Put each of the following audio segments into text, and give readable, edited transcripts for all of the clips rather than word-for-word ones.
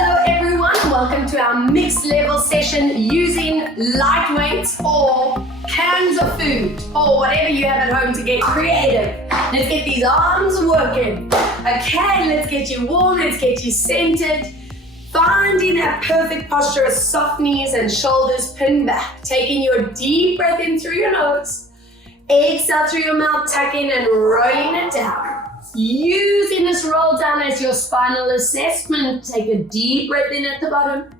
Hello everyone, welcome to our mixed level session using light weights or cans of food or whatever you have at home to get creative. Let's get these arms working. Okay, let's get you warm, let's get you centered. Finding that perfect posture of soft knees and shoulders pinned back. Taking your deep breath in through your nose. Exhale through your mouth, tuck in and rolling it down. Using this roll down as your spinal assessment. Take a deep breath in at the bottom.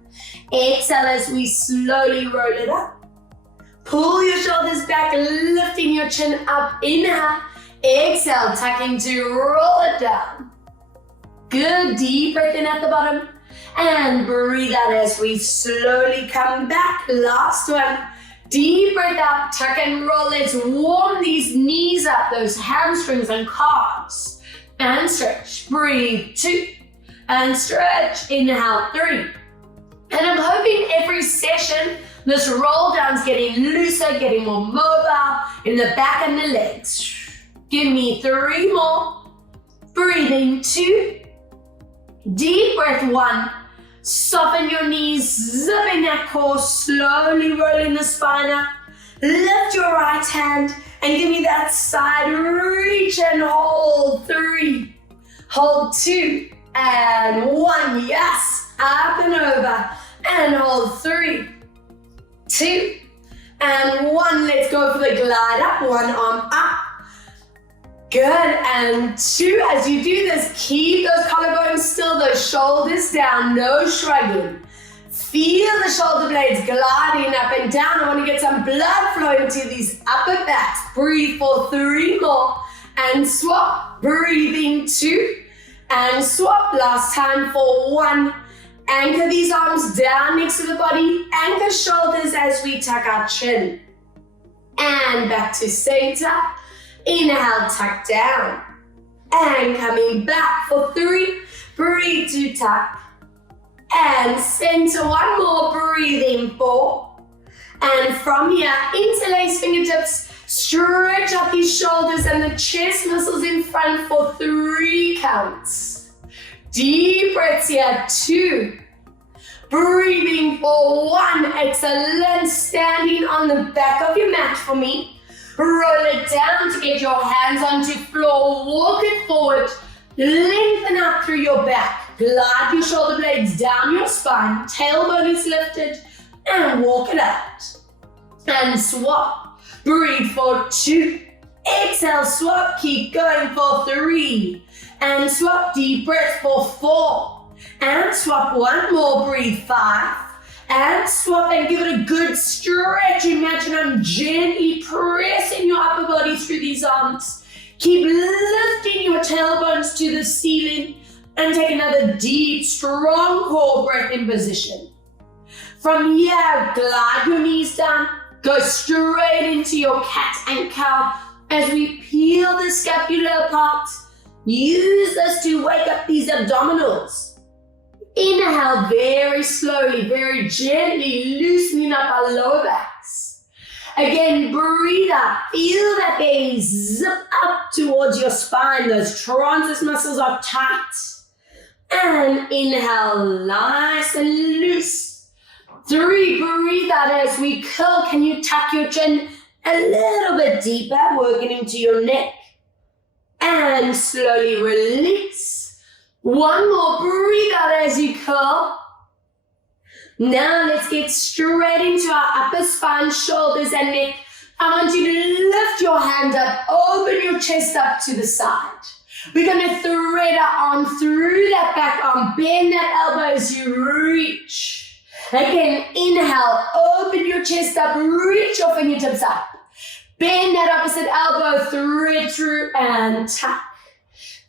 Exhale as we slowly roll it up. Pull your shoulders back, lifting your chin up. Inhale. Exhale, tucking to roll it down. Good, deep breath in at the bottom. And breathe out as we slowly come back. Last one. Deep breath out, tuck and roll. Let's warm these knees up, those hamstrings and calves. And stretch. Breathe, 2. And stretch. Inhale, 3. And I'm hoping every session, this roll down's getting looser, getting more mobile in the back and the legs. Give me 3 more. Breathing, 2. Deep breath, 1. Soften your knees, zipping that core, slowly rolling the spine up. Lift your right hand and give me that side reach and hold. 3, hold 2, and 1. Yes, up and over, and hold. 3, 2, and 1. Let's go for the glide up, one arm up. Good, and 2. As you do this, keep those collarbones still, those shoulders down, no shrugging. Feel the shoulder blades gliding up and down. I want to get some blood flowing to these upper backs. Breathe for 3 more, and swap. Breathing, 2, and swap. Last time for 1. Anchor these arms down next to the body. Anchor shoulders as we tuck our chin. And back to center. Inhale, tuck down. And coming back for 3. Breathe to tuck. And center. 1 more. Breathing, 4. And from here, interlace fingertips. Stretch up these shoulders and the chest muscles in front for 3 counts. Deep breaths here. 2. Breathing for 1. Excellent. Standing on the back of your mat for me. Roll it down to get your hands onto floor. Walk it forward. Lengthen out through your back. Glide your shoulder blades down your spine. Tailbone is lifted. And walk it out. And swap. Breathe for 2. Exhale, swap. Keep going for 3. And swap. Deep breath for 4. And swap. 1 more. Breathe. 5. And swap and give it a good stretch. Imagine I'm gently pressing your upper body through these arms. Keep lifting your tailbones to the ceiling and take another deep, strong core breath in position. From here, glide your knees down. Go straight into your cat and cow as we peel the scapula apart. Use this to wake up these abdominals. Inhale very slowly, very gently, loosening up our lower backs. Again, breathe out. Feel that they zip up towards your spine. Those transverse muscles are tight. And inhale, nice and loose. 3, breathe out as we curl. Can you tuck your chin a little bit deeper, working into your neck? And slowly release. 1 more, breathe out as you curl. Now let's get straight into our upper spine, shoulders and neck. I want you to lift your hand up, open your chest up to the side. We're going to thread our arm through that back arm, bend that elbow as you reach. Again, inhale, open your chest up, reach your fingertips up. Bend that opposite elbow, thread through and tuck.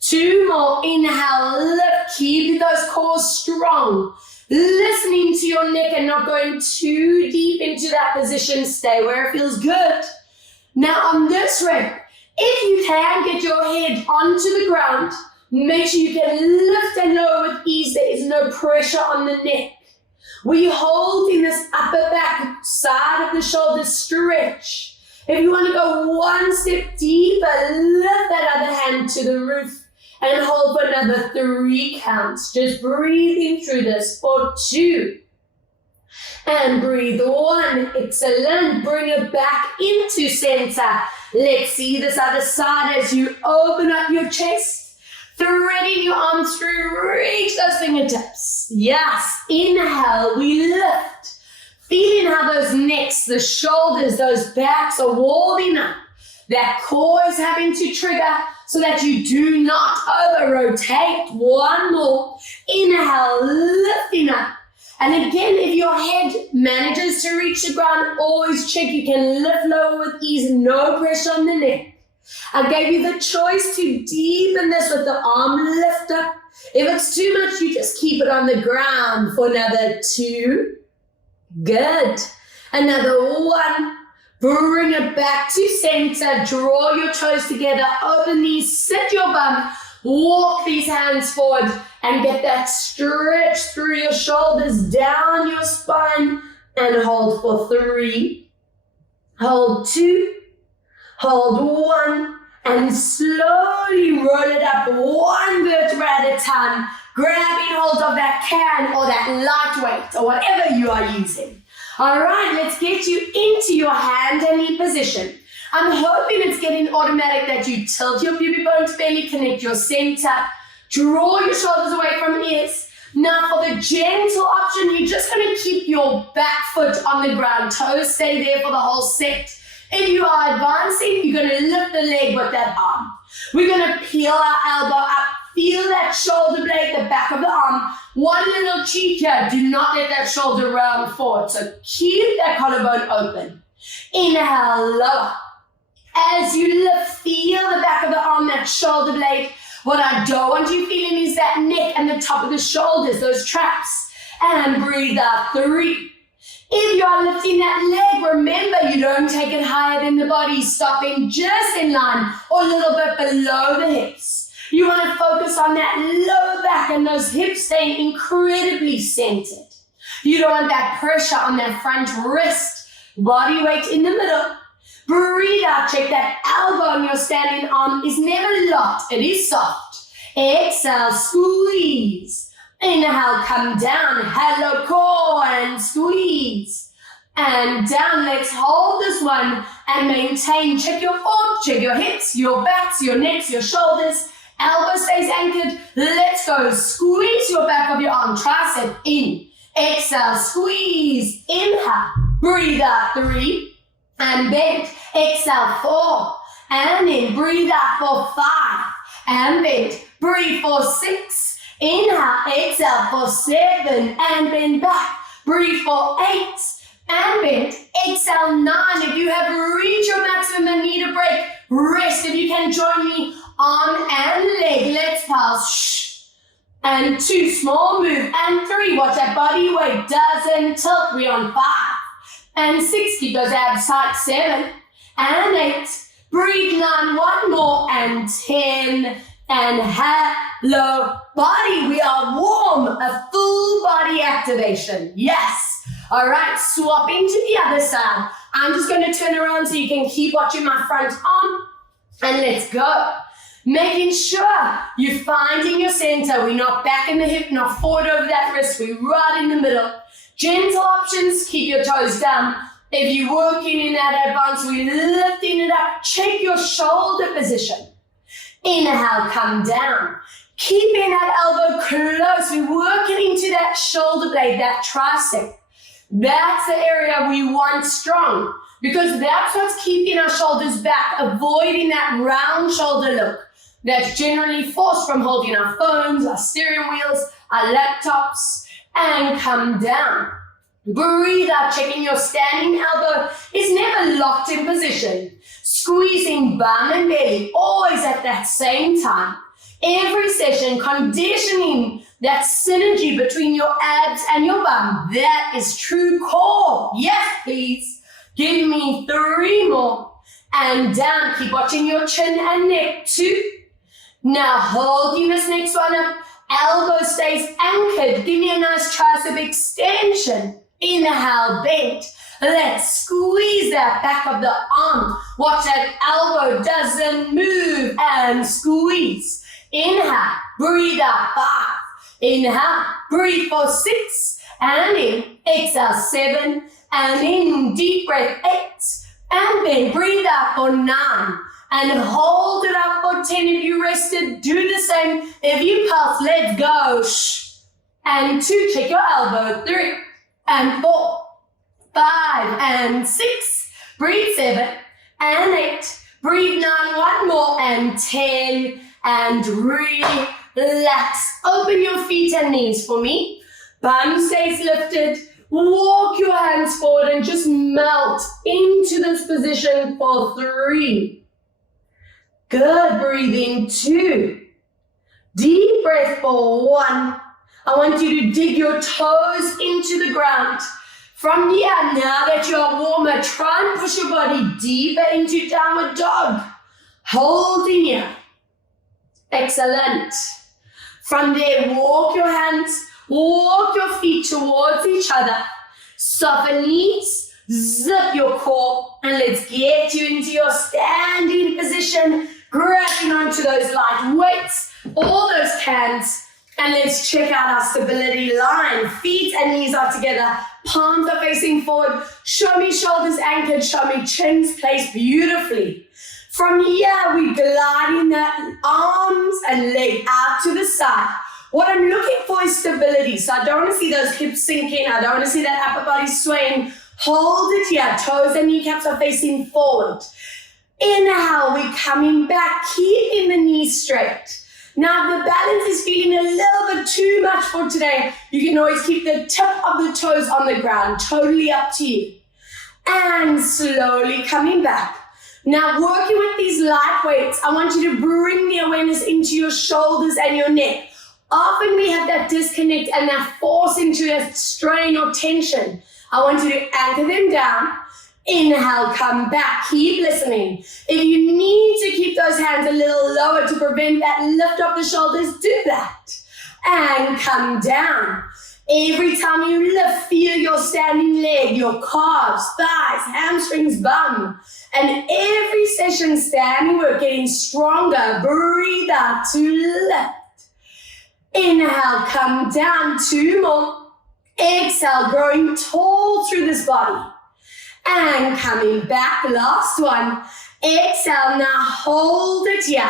2 more, inhale, lift, keep those cores strong. Listening to your neck and not going too deep into that position. Stay where it feels good. Now on this rep, if you can get your head onto the ground, make sure you can lift and lower with ease. There is no pressure on the neck. We hold in this upper back, side of the shoulder stretch. If you want to go 1 step deeper, lift that other hand to the roof and hold for another 3 counts. Just breathing through this for 2. And breathe 1. Excellent. Bring it back into center. Let's see this other side as you open up your chest. Threading your arms through. Reach those fingertips. Yes. Inhale. We lift. Feeling how those necks, the shoulders, those backs are warming up. That core is having to trigger so that you do not over-rotate. 1 more. Inhale. Lifting up. And again, if your head manages to reach the ground, always check you can lift lower with ease, no pressure on the neck. I gave you the choice to deepen this with the arm lift up. If it's too much, you just keep it on the ground for another 2. Good. Another 1. Bring it back to center. Draw your toes together. Open these. Sit your bum. Walk these hands forward and get that stretch through your shoulders, down your spine, and hold for 3. Hold 2. Hold 1. And slowly roll it up 1 vertebra at a time, grabbing hold of that can or that lightweight or whatever you are using. All right, let's get you into your hand and knee position. I'm hoping it's getting automatic that you tilt your pubic bone to belly, connect your center, draw your shoulders away from ears. Now for the gentle option, you're just going to keep your back foot on the ground, toes stay there for the whole set. If you are advancing, you're going to lift the leg with that arm. We're going to peel our elbow up, feel that shoulder blade, the back of the arm. 1 little cheek here, do not let that shoulder round forward. So keep that collarbone open. Inhale, lower. As you lift, feel the back of the arm, that shoulder blade. What I don't want you feeling is that neck and the top of the shoulders, those traps. And breathe out, 3. If you are lifting that leg, remember you don't take it higher than the body, stopping just in line or a little bit below the hips. You want to focus on that lower back and those hips staying incredibly centered. You don't want that pressure on that front wrist, body weight in the middle. Breathe out, check that elbow on your standing arm is never locked, it is soft. Exhale, squeeze. Inhale, come down, hello core, and squeeze. And down, let's hold this one and maintain. Check your form, check your hips, your backs, your necks, your shoulders. Elbow stays anchored. Let's go. Squeeze your back of your arm, tricep in. Exhale, squeeze. Inhale, breathe out, 3. And bend. Exhale, 4. And in, breathe out for 5. And bend. Breathe for 6. Inhale, exhale for 7, and bend back. Breathe for 8, and bend. Exhale, 9. If you have reached your maximum and need a break, rest. If you can join me, arm and leg. Let's pause. Shh. And 2, small move. And 3, watch that body weight doesn't tilt. We're on 5. And 6, keep those abs tight. 7, and 8. Breathe 9, 1 more, and 10. And hello, body. We are warm. A full body activation. Yes. All right, swapping to the other side. I'm just going to turn around so you can keep watching my front arm. And let's go. Making sure you're finding your center. We're not back in the hip, not forward over that wrist. We're right in the middle. Gentle options, keep your toes down. If you're working in that advance, we're lifting it up. Check your shoulder position. Inhale, come down. Keeping that elbow close. We're working into that shoulder blade, that tricep. That's the area we want strong because that's what's keeping our shoulders back, avoiding that round shoulder look that's generally forced from holding our phones, our steering wheels, our laptops, and come down. Breathe out, checking your standing elbow is never locked in position. Squeezing bum and belly, always at that same time. Every session, conditioning that synergy between your abs and your bum. That is true core. Yes, please. Give me 3 more. And down, keep watching your chin and neck. 2. Now holding this next one up. Elbow stays anchored. Give me a nice tricep extension. Inhale, bend. Let's squeeze that back of the arm. Watch that elbow doesn't move and squeeze. Inhale, breathe out, 5. Inhale, breathe for 6. And in, exhale, 7. And in, deep breath, 8. And then breathe out for 9. And hold it up for 10. If you rested, do the same. If you pulse, let's go. And 2, check your elbow. 3 and 4, 5 and 6. Breathe 7 and 8. Breathe 9, one more, and 10. And relax. Open your feet and knees for me. Bum stays lifted. Walk your hands forward and just melt into this position for 3. Good. Breathing 2. Deep breath for 1. I want you to dig your toes into the ground. From here, now that you're warmer, try and push your body deeper into downward dog. Holding here. Excellent. From there, walk your hands, walk your feet towards each other. Soften knees, zip your core, and let's get you into your standing position, grabbing onto those light weights, all those cans, and let's check out our stability line. Feet and knees are together, palms are facing forward. Show me shoulders anchored, show me chins placed beautifully. From here, we glide in the arms and leg out to the side. What I'm looking for is stability. So I don't want to see those hips sinking. I don't want to see that upper body swaying. Hold it here. Toes and kneecaps are facing forward. Inhale, we're coming back, keeping the knees straight. Now, if the balance is feeling a little bit too much for today, you can always keep the tip of the toes on the ground. Totally up to you. And slowly coming back. Now, working with these light weights, I want you to bring the awareness into your shoulders and your neck. Often we have that disconnect and that force into a strain or tension. I want you to anchor them down. Inhale, come back. Keep listening. If you need to keep those hands a little lower to prevent that lift of the shoulders, do that. And come down. Every time you lift, feel your standing leg, your calves, thighs, hamstrings, bum. And every session standing, we're getting stronger. Breathe out to lift. Inhale, come down. 2 more. Exhale, growing tall through this body. And coming back, last one. Exhale, now hold it here.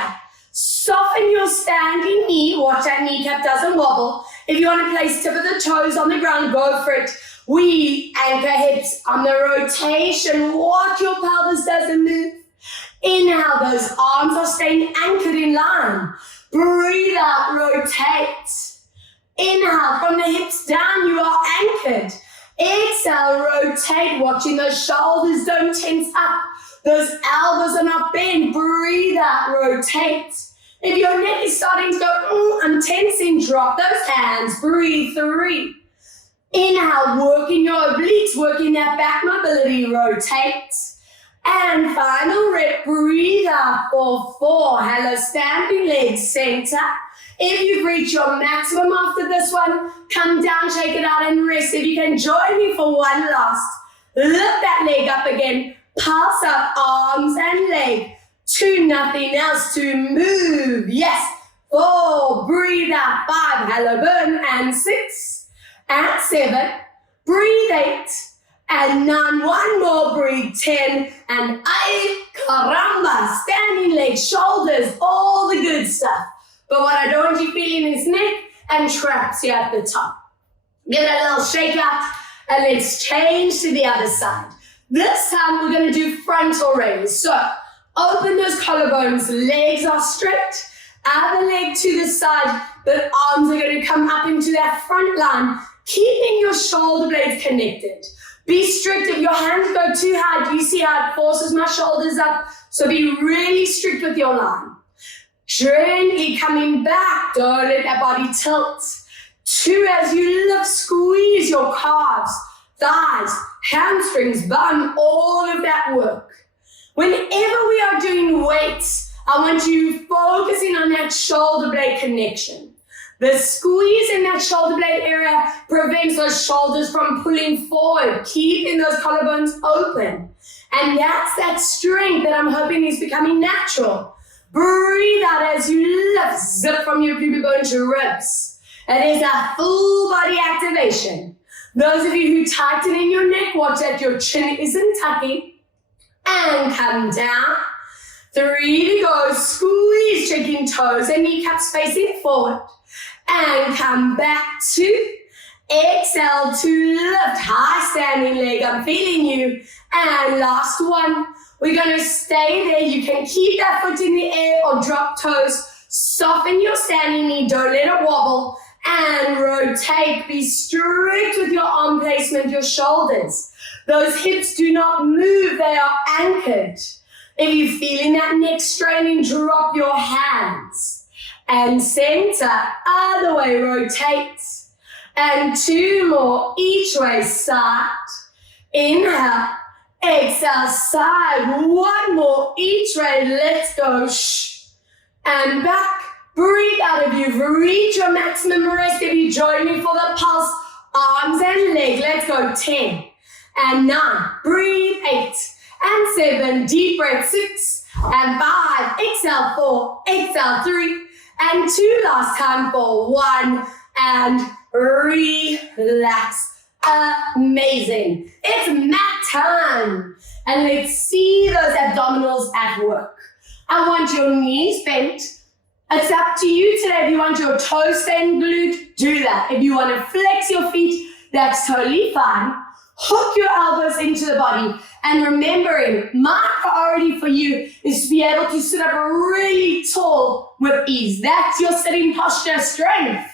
Soften your standing knee. Watch that kneecap doesn't wobble. If you want to place tip of the toes on the ground, go for it. We anchor hips on the rotation. Watch your pelvis doesn't move. Inhale, those arms are staying anchored in line. Breathe out, rotate. Inhale, from the hips down, you are anchored. Exhale, rotate, watching those shoulders don't tense up. Those elbows are not bent. Breathe out, rotate. If your neck is starting to go, I'm tensing, drop those hands. Breathe, 3. Inhale, working your obliques, working that back mobility, rotate. And final rep, breathe out for 4. Hello, standing legs, center. If you've reached your maximum after this one, come down, shake it out and rest. If you can join me for one last, lift that leg up again, pulse up, arms and leg. 2, nothing else to move. Yes, 4, breathe out, 5, hello, burn, and 6, and 7, breathe 8, and 9, one more, breathe 10, and 8, caramba, standing legs, shoulders, all the good stuff. But what I don't want you feeling is neck and traps here at the top. Give it a little shake out, and let's change to the other side. This time we're going to do frontal raise. So open those collarbones, legs are straight, other leg to the side, but arms are going to come up into that front line, keeping your shoulder blades connected. Be strict. If your hands go too high, do you see how it forces my shoulders up? So be really strict with your line. Gently coming back, don't let that body tilt. 2, as you lift, squeeze your calves, thighs, hamstrings, bum, all of that work. Whenever we are doing weights, I want you focusing on that shoulder blade connection. The squeeze in that shoulder blade area prevents those shoulders from pulling forward, keeping those collarbones open. And that's that strength that I'm hoping is becoming natural. Breathe out as you lift, zip from your pubic bone to ribs. It is a full body activation. Those of you who tighten in your neck, watch that your chin isn't tucking. And come down. 3 to go. Squeeze, checking toes and kneecaps facing forward. And come back 2. Exhale to lift. High standing leg. I'm feeling you. And last one. We're going to stay there. You can keep that foot in the air or drop toes. Soften your standing knee. Don't let it wobble. And rotate. Be strict with your arm placement, your shoulders. Those hips do not move. They are anchored. If you're feeling that neck straining, drop your hands. And center. Other way. Rotate. And 2 more. Each way. Side. Inhale. Exhale, side. 1 more each way. Let's go. Shh. And back. Breathe out if you've reached your maximum rest. If you join me for the pulse, arms and legs. Let's go. 10 and 9. Breathe. 8 and 7. Deep breath. 6 and 5. Exhale. 4. Exhale. 3 and 2. Last time for 1 and relax. Amazing. It's mat time. And let's see those abdominals at work. I want your knees bent. It's up to you today. If you want your toes staying glued, do that. If you want to flex your feet, that's totally fine. Hook your elbows into the body. And remembering, my priority for you is to be able to sit up really tall with ease. That's your sitting posture strength.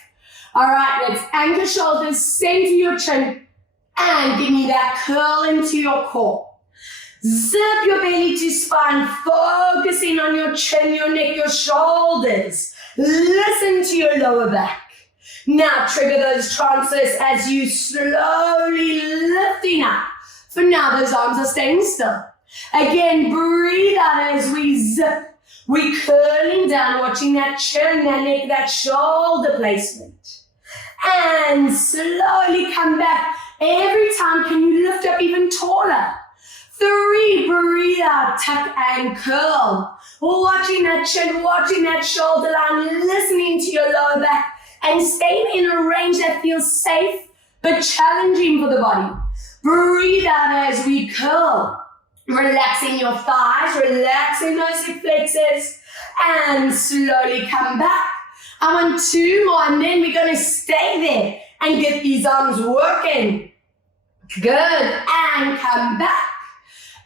All right, let's anchor shoulders, center your chin, and give me that curl into your core. Zip your belly to spine, focusing on your chin, your neck, your shoulders. Listen to your lower back. Now trigger those transfers as you slowly lifting up. For now, those arms are staying still. Again, breathe out as we zip. We're curling down, watching that chin, that neck, that shoulder placement. And slowly come back. Every time, can you lift up even taller? 3, breathe out, tuck and curl. Watching that chin, watching that shoulder line, listening to your lower back, and staying in a range that feels safe but challenging for the body. Breathe out as we curl. Relaxing your thighs, relaxing those hip flexors, and slowly come back. I want 2 more, and then we're going to stay there and get these arms working. Good, and come back.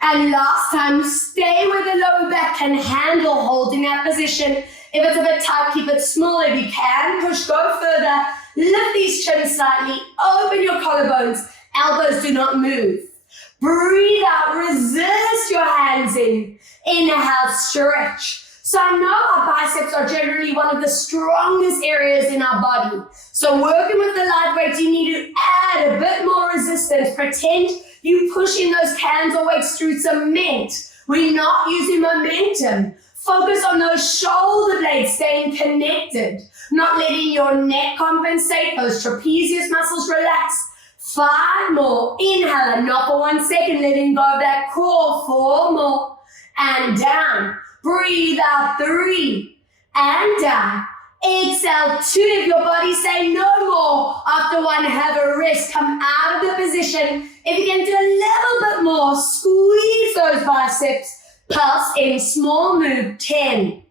And last time, stay where the lower back can handle holding that position. If it's a bit tight, keep it small. If you can, push, go further. Lift these chins slightly. Open your collarbones. Elbows do not move. Breathe out. Resist your hands in. Inhale, stretch. So I know our biceps are generally one of the strongest areas in our body. So working with the light weights, you need to add a bit more resistance. Pretend you pushing those cans or weights through cement. We're not using momentum. Focus on those shoulder blades staying connected, not letting your neck compensate, those trapezius muscles relax. 5 more. Inhale and not for 1 second, letting go of that core. 4 more. And down. Breathe out. 3 and down. Exhale. 2. If your body say no more, after 1, have a rest. Come out of the position. If you can do a little bit more, squeeze those biceps. Pulse in, small move. 10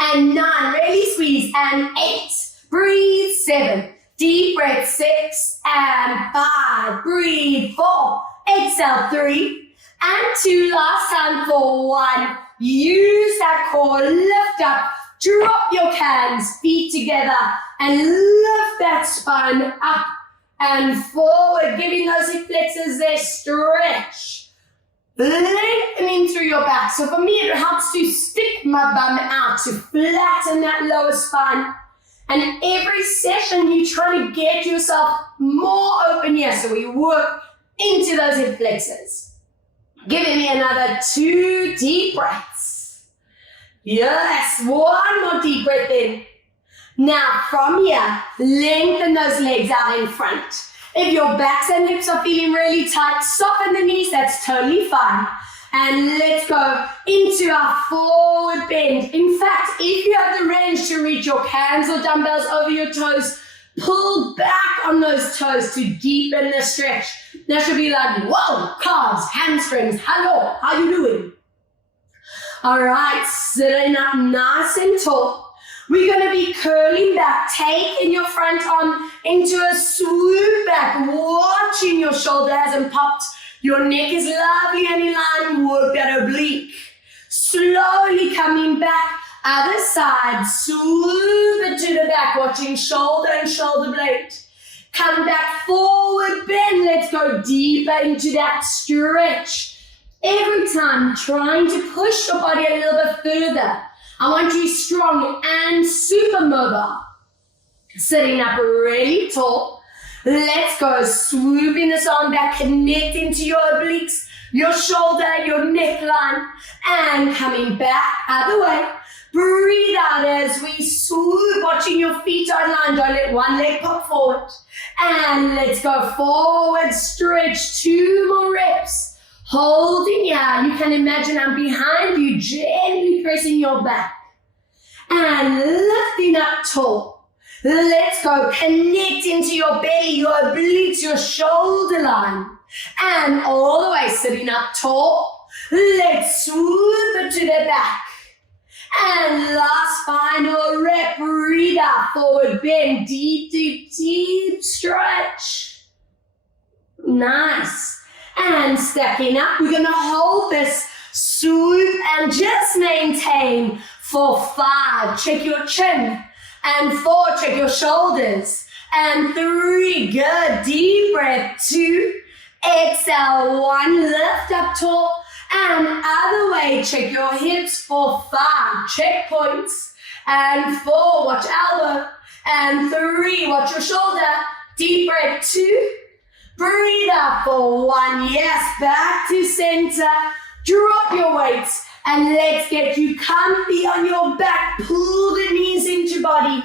and 9. Really squeeze. And 8. Breathe. 7. Deep breath. 6 and 5. Breathe. 4. Exhale. 3 and 2. Last time for 1. Use that core. Lift up. Drop your hands, feet together, and lift that spine up and forward, giving those hip flexors their stretch. Lengthening through your back. So for me, it helps to stick my bum out, to flatten that lower spine. And every session, you're trying to get yourself more open here. So we work into those hip flexors. Giving me another 2 deep breaths. Yes, 1 more deep breath in. Now from here, lengthen those legs out in front. If your backs and hips are feeling really tight, soften the knees, that's totally fine. And let's go into our forward bend. In fact, if you have the range to reach your hands or dumbbells over your toes, pull back on those toes to deepen the stretch. That should be like, whoa, calves, hamstrings, hello, how you doing? All right, sitting up nice and tall. We're going to be curling back, taking your front arm into a swoop back, watching your shoulder hasn't popped. Your neck is lovely and in line, work that oblique. Slowly coming back, other side, swoop it to the back, watching shoulder and shoulder blade. Come back, forward bend, let's go deeper into that stretch. Every time, trying to push your body a little bit further. I want you strong and super mobile. Sitting up really tall. Let's go. Swooping this arm back, connecting to your obliques, your shoulder, your neckline, and coming back other way. Breathe out as we swoop, watching your feet online. Don't let one leg pop forward. And let's go forward, stretch, 2 more reps. Holding here, you can imagine I'm behind you, gently pressing your back. And lifting up tall. Let's go, connect into your belly, your obliques, your shoulder line. And all the way, sitting up tall. Let's swoop it to the back. And last final rep, breathe out, forward bend, deep, deep, deep stretch. Nice. And stepping up, we're going to hold this swoop and just maintain for 5. Check your chin. And 4, check your shoulders. And 3, good. Deep breath. 2, exhale. 1, lift up tall. And other way, check your hips for 5. Check points. And 4, watch elbow. And 3, watch your shoulder. Deep breath. 2. Breathe up for 1. Yes, back to center. Drop your weights and let's get you comfy on your back. Pull the knees into body.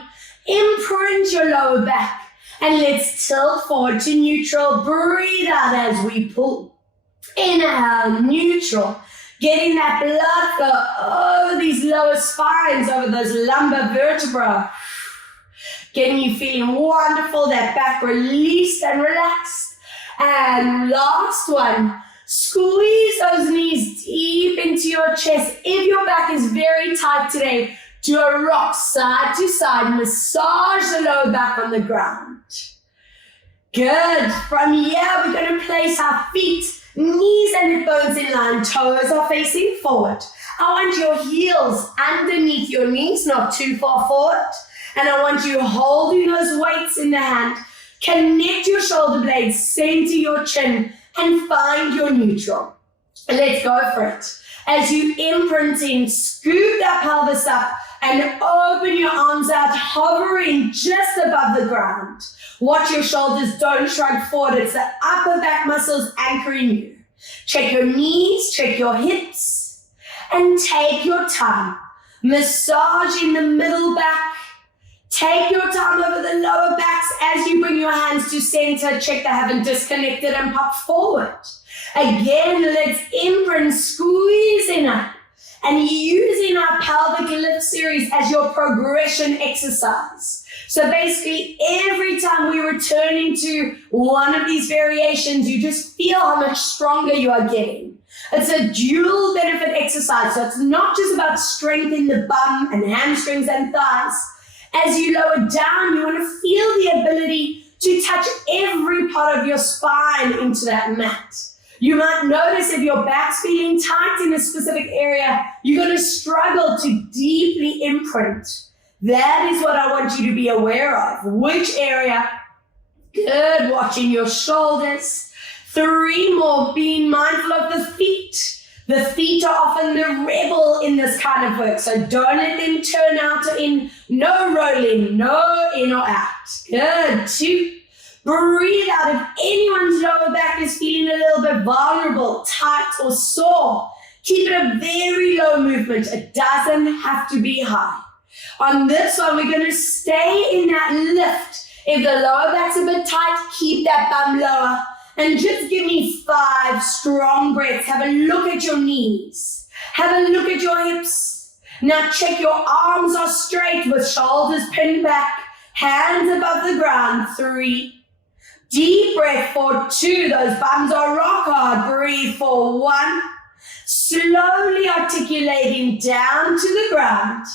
Imprint your lower back and let's tilt forward to neutral. Breathe out as we pull. Inhale, neutral. Getting that blood flow over these lower spines, over those lumbar vertebrae. Getting you feeling wonderful, that back released and relaxed. And last one, squeeze those knees deep into your chest. If your back is very tight today, do a rock side to side, massage the lower back on the ground. Good. From here, we're going to place our feet, knees and hip bones in line, toes are facing forward. I want your heels underneath your knees, not too far forward. And I want you holding those weights in the hand. Connect your shoulder blades, center your chin, and find your neutral. Let's go for it. As you imprinting, scoop that pelvis up and open your arms out, hovering just above the ground. Watch your shoulders, don't shrug forward. It's the upper back muscles anchoring you. Check your knees, check your hips, and take your time. Massaging the middle back. Take your time over the lower backs as you bring your hands to center. Check they haven't disconnected and pop forward. Again, let's imprint, squeezing up and using our pelvic lift series as your progression exercise. So basically, every time we return into one of these variations, you just feel how much stronger you are getting. It's a dual benefit exercise. So it's not just about strength in the bum and hamstrings and thighs. As you lower down, you want to feel the ability to touch every part of your spine into that mat. You might notice if your back's feeling tight in a specific area, you're going to struggle to deeply imprint. That is what I want you to be aware of. Which area? Good. Watching your shoulders. 3 more. Being mindful of the feet. The feet are often the rebel in this kind of work, so don't let them turn out or in. No rolling, no in or out. Good. 2. Breathe out. If anyone's lower back is feeling a little bit vulnerable, tight or sore, keep it a very low movement. It doesn't have to be high. On this one, we're going to stay in that lift. If the lower back's a bit tight, keep that bum lower. And just give me 5 strong breaths. Have a look at your knees. Have a look at your hips. Now check your arms are straight with shoulders pinned back, hands above the ground. 3. Deep breath for 2. Those bums are rock hard. Breathe for 1. Slowly articulating down to the ground.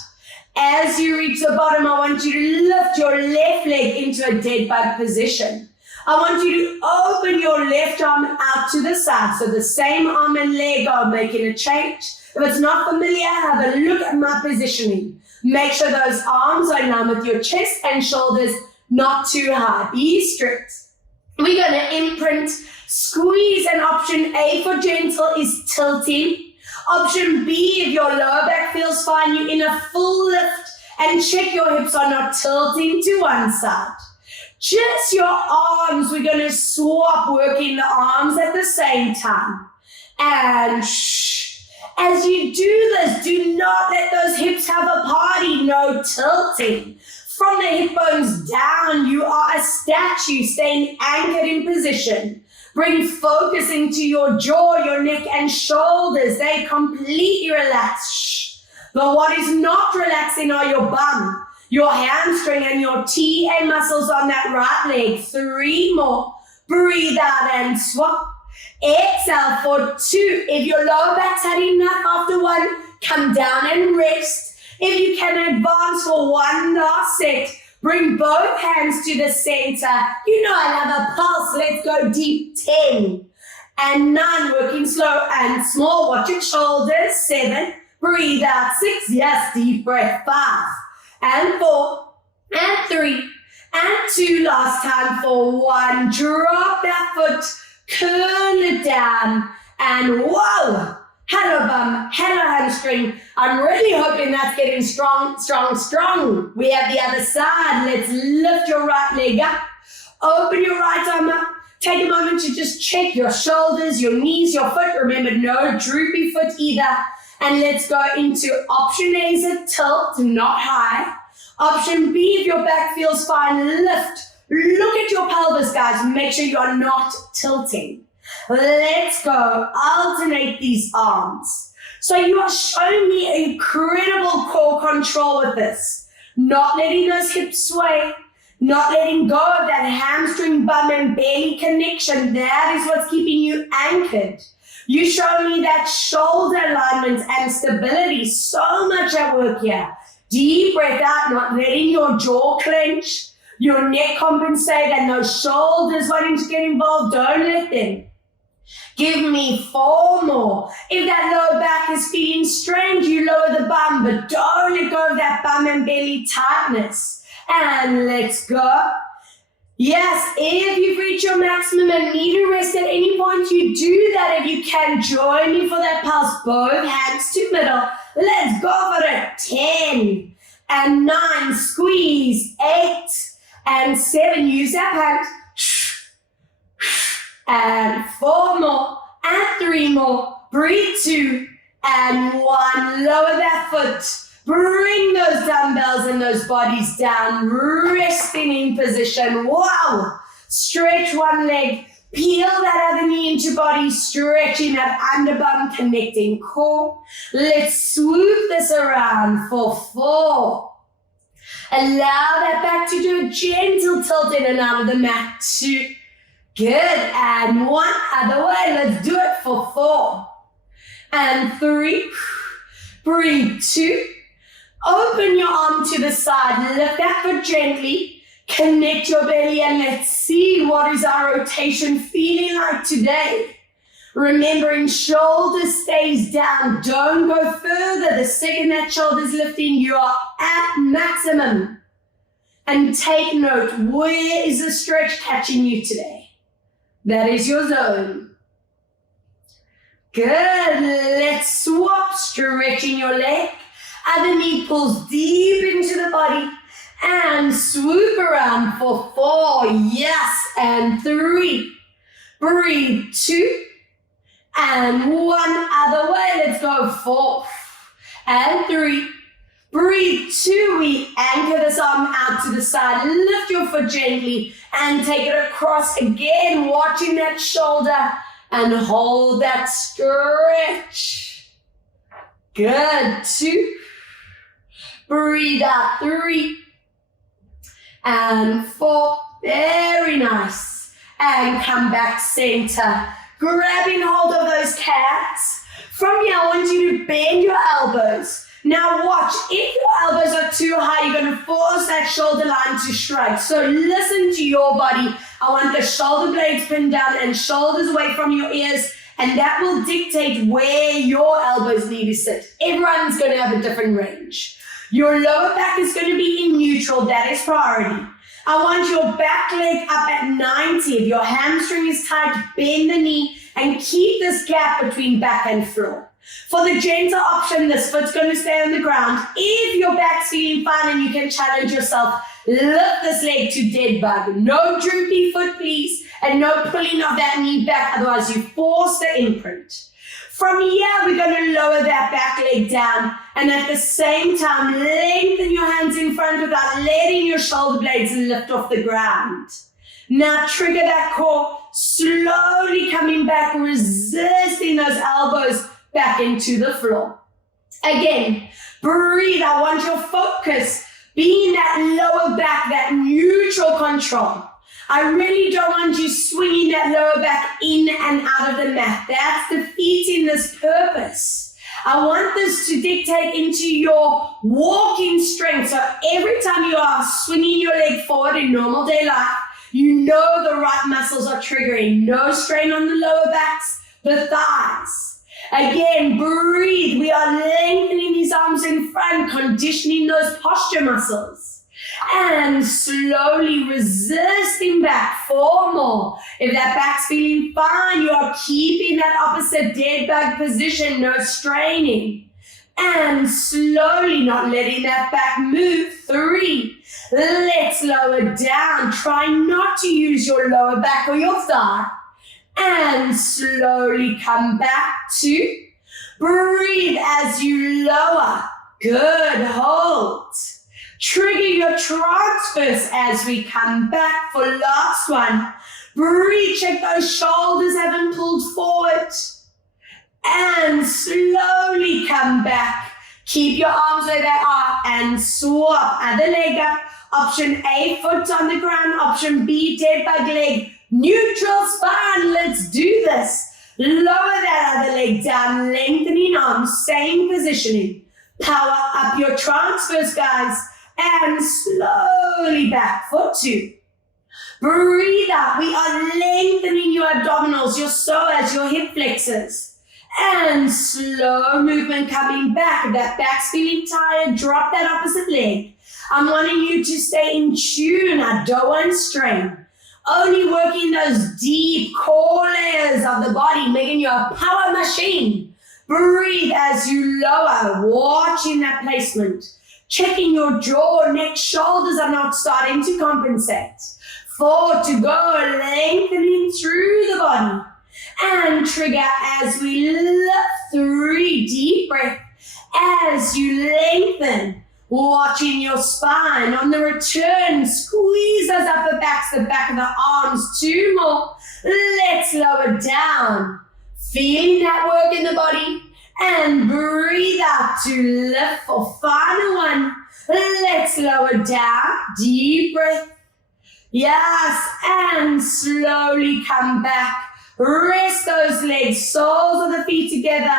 As you reach the bottom, I want you to lift your left leg into a dead bug position. I want you to open your left arm out to the side. So the same arm and leg are making a change. If it's not familiar, have a look at my positioning. Make sure those arms are in line with your chest and shoulders, not too high. Be strict. We're going to imprint, squeeze, and option A for gentle is tilting. Option B, if your lower back feels fine, you're in a full lift, and check your hips are not tilting to one side. Just your arms, we're going to swap, working the arms at the same time. And as you do this, do not let those hips have a party, no tilting. From the hip bones down, you are a statue, staying anchored in position. Bring focus into your jaw, your neck, and shoulders. They completely relax. But what is not relaxing are your bum, your hamstring, and your TA muscles on that right leg. 3 more. Breathe out and swap. Exhale for 2. If your lower back's had enough after 1, come down and rest. If you can advance for 1 last set, bring both hands to the center. You know I love a pulse. Let's go deep. 10 and 9, working slow and small. Watch your shoulders. 7, breathe out. 6, yes, deep breath. 5 and 4 and 3 and 2. Last time for 1. Drop that foot, curl it down, and whoa. Hello bum, hello hamstring. I'm really hoping that's getting strong, strong, strong. We have the other side. Let's lift your right leg up. Open your right arm up. Take a moment to just check your shoulders, your knees, your foot. Remember, no droopy foot either. And let's go into option A is a tilt, not high. Option B, if your back feels fine, lift. Look at your pelvis, guys. Make sure you are not tilting. Let's go. Alternate these arms. So you are showing me incredible core control with this. Not letting those hips sway. Not letting go of that hamstring, bum, and belly connection. That is what's keeping you anchored. You show me that shoulder alignment and stability. So much at work here. Deep breath out, not letting your jaw clench. Your neck compensate, and those shoulders wanting to get involved. Don't let them. Give me 4 more. If that lower back is feeling strained, you lower the bum, but don't let go of that bum and belly tightness. And let's go. Yes, if you've reached your maximum and need to rest at any point, you do that. If you can, join me for that pulse. Both hands to middle. Let's go for it. 10 and 9. Squeeze. 8 and 7. Use that hand. And 4 more, and 3 more. Breathe. 2 and 1. Lower that foot. Bring those dumbbells and those bodies down. Resting in position. Wow. Stretch one leg. Peel that other knee into body. Stretching that underbum, connecting core. Let's swoop this around for 4. Allow that back to do a gentle tilt in and out of the mat. 2. Good, and 1, other way, let's do it for 4, and 3, breathe. 2, open your arm to the side, lift that foot gently, connect your belly, and let's see what is our rotation feeling like today. Remembering shoulder stays down, don't go further. The second that shoulder's lifting, you are at maximum. And take note, where is the stretch catching you today? That is your zone. Good. Let's swap, stretching your leg. Other knee pulls deep into the body and swoop around for 4. Yes, and 3. Breathe. 2 and 1. Other way. Let's go. 4 and 3. Breathe 2. We anchor this arm out to the side. Lift your foot gently and take it across again, watching that shoulder and hold that stretch. Good. 2. Breathe out. 3 and 4. Very nice. And come back center. Grabbing hold of those calves. From here, I want you to bend your elbows. Now watch, if your elbows are too high, you're going to force that shoulder line to shrug. So listen to your body. I want the shoulder blades pinned down and shoulders away from your ears, and that will dictate where your elbows need to sit. Everyone's going to have a different range. Your lower back is going to be in neutral. That is priority. I want your back leg up at 90. If your hamstring is tight, bend the knee and keep this gap between back and floor. For the gentle option, this foot's going to stay on the ground. If your back's feeling fine and you can challenge yourself, lift this leg to dead bug. No droopy foot, please, and no pulling of that knee back, otherwise you force the imprint. From here, we're going to lower that back leg down, and at the same time, lengthen your hands in front without letting your shoulder blades lift off the ground. Now trigger that core, slowly coming back, resisting those elbows back into the floor. Again, breathe. I want your focus being that lower back, that neutral control. I really don't want you swinging that lower back in and out of the mat. That's defeating this purpose. I want this to dictate into your walking strength. So every time you are swinging your leg forward in normal day life, you know the right muscles are triggering. No strain on the lower backs, the thighs. Again, breathe. We are lengthening these arms in front, conditioning those posture muscles. And slowly resisting back. 4 more. If that back's feeling fine, you are keeping that opposite dead bug position, no straining. And slowly not letting that back move. 3. Let's lower down. Try not to use your lower back or your thigh. And slowly come back. 2. Breathe as you lower. Good. Hold. Trigger your transfers as we come back for last one. Breathe. Check those shoulders haven't pulled forward. And slowly come back. Keep your arms where they are and swap. Other leg up. Option A, foot on the ground. Option B, dead bug leg. Neutral spine. Let's do this. Lower that other leg down. Lengthening arms. Same positioning. Power up your transfers, guys. And slowly back for 2. Breathe out. We are lengthening your abdominals, your psoas, your hip flexors. And slow movement coming back. If that back's feeling tired, drop that opposite leg. I'm wanting you to stay in tune. I don't want strain. Only working those deep core layers of the body, making you a power machine. Breathe as you lower, watching that placement. Checking your jaw, neck, shoulders are not starting to compensate. 4 to go, lengthening through the body. And trigger as we lift. 3, deep breath as you lengthen. Watching your spine. On the return, squeeze those upper backs, the back of the arms. 2 more. Let's lower down. Feeling that work in the body. And breathe out to lift for final one. Let's lower down. Deep breath. Yes, and slowly come back. Rest those legs, soles of the feet together.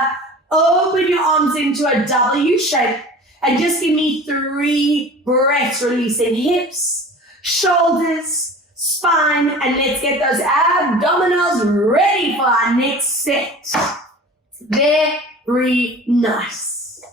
Open your arms into a W shape. And just give me 3 breaths, releasing hips, shoulders, spine, and let's get those abdominals ready for our next set. Very nice.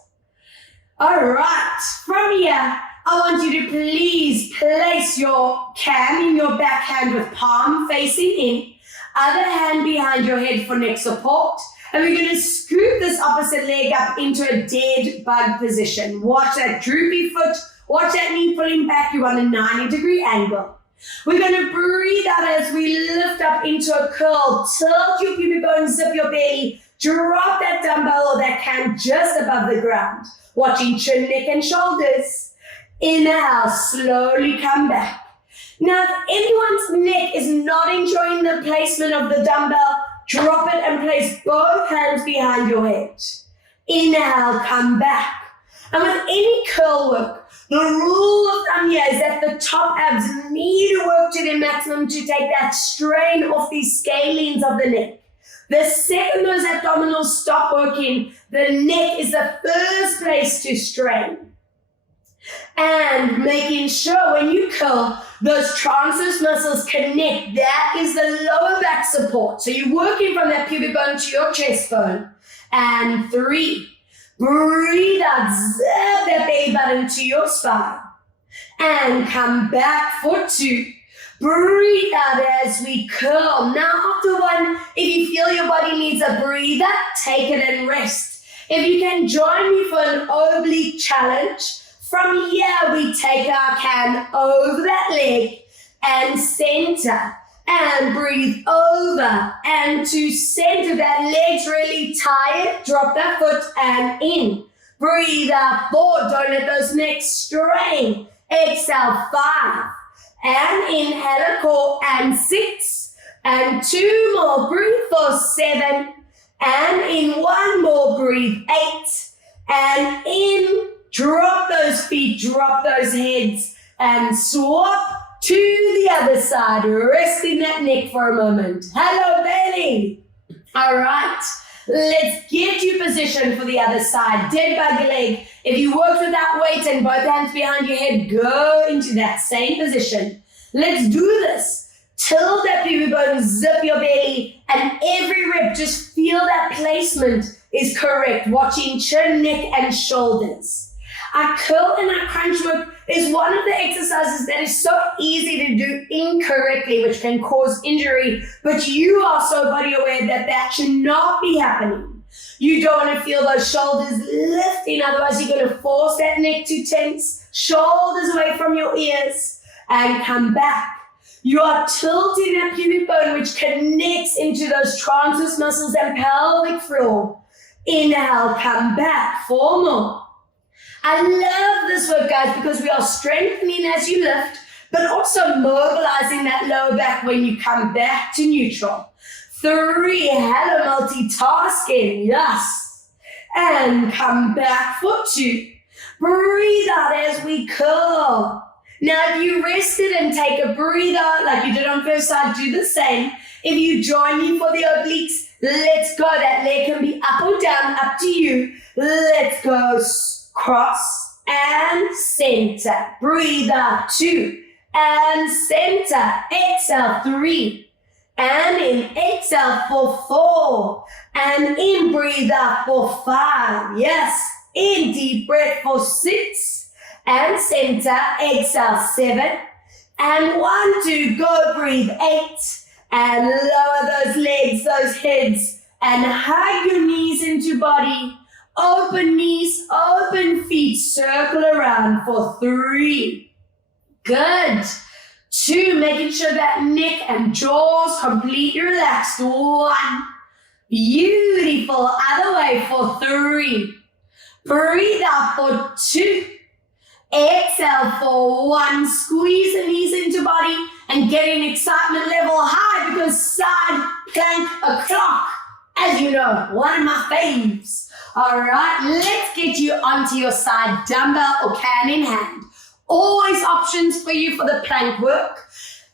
All right, from here, I want you to please place your cam in your back hand with palm facing in, other hand behind your head for neck support. And we're going to scoop this opposite leg up into a dead bug position. Watch that droopy foot. Watch that knee pulling back. You want a 90-degree angle. We're going to breathe out as we lift up into a curl. Tilt your pubic bone, zip your belly. Drop that dumbbell or that can just above the ground. Watching chin, neck, and shoulders. Inhale, slowly come back. Now, if anyone's neck is not enjoying the placement of the dumbbell, drop it and place both hands behind your head. Inhale, come back. And with any curl work, the rule of thumb here is that the top abs need to work to their maximum to take that strain off these scalenes of the neck. The second those abdominals stop working, the neck is the first place to strain. And making sure when you curl, those transverse muscles connect. That is the lower back support. So you're working from that pubic bone to your chest bone. And 3. Breathe out, zip that belly button to your spine. And come back for 2. Breathe out as we curl. Now after 1, if you feel your body needs a breather, take it and rest. If you can join me for an oblique challenge, from here we take our can over that leg and center. And breathe over and to center. That leg's really tired. Drop that foot and in. Breathe out 4. Don't let those necks strain. Exhale 5. And inhale a core and 6. And 2 more. Breathe for 7. And in 1 more. Breathe 8. And in. Drop those feet. Drop those heads. And swap to the other side, resting that neck for a moment. Hello, belly. All right, let's get you positioned for the other side. Dead bug leg. If you worked with that weight and both hands behind your head, go into that same position. Let's do this. Tilt that pubic bone, zip your belly, and every rep, just feel that placement is correct. Watching chin, neck, and shoulders. Our curl and our crunch work is one of the exercises that is so easy to do incorrectly, which can cause injury, but you are so body aware that that should not be happening. You don't want to feel those shoulders lifting, otherwise you're going to force that neck to tense, shoulders away from your ears, and come back. You are tilting that pubic bone, which connects into those transverse muscles and pelvic floor. Inhale, come back, 4 more. I love this work, guys, because we are strengthening as you lift, but also mobilizing that lower back when you come back to neutral. 3, hello, multitasking, yes. And come back for 2. Breathe out as we curl. Now, if you rested and take a breather like you did on first side, do the same. If you join me for the obliques, let's go. That leg can be up or down, up to you. Let's go. Cross and center. Breathe out 2 and center. Exhale 3 and in. Exhale for 4 and in. Breathe out for 5. Yes. In. Deep breath for 6 and center. Exhale 7 and 1, 2. Go. Breathe 8 and lower those legs, those heads, and hug your knees into body. Open knees, open feet, circle around for 3. Good. 2, making sure that neck and jaws completely relaxed. 1. Beautiful. Other way for 3. Breathe out for 2. Exhale for 1. Squeeze the knees into body and getting excitement level high because side plank o'clock. As you know, one of my faves. All right, let's get you onto your side, dumbbell or can in hand. Always options for you for the plank work.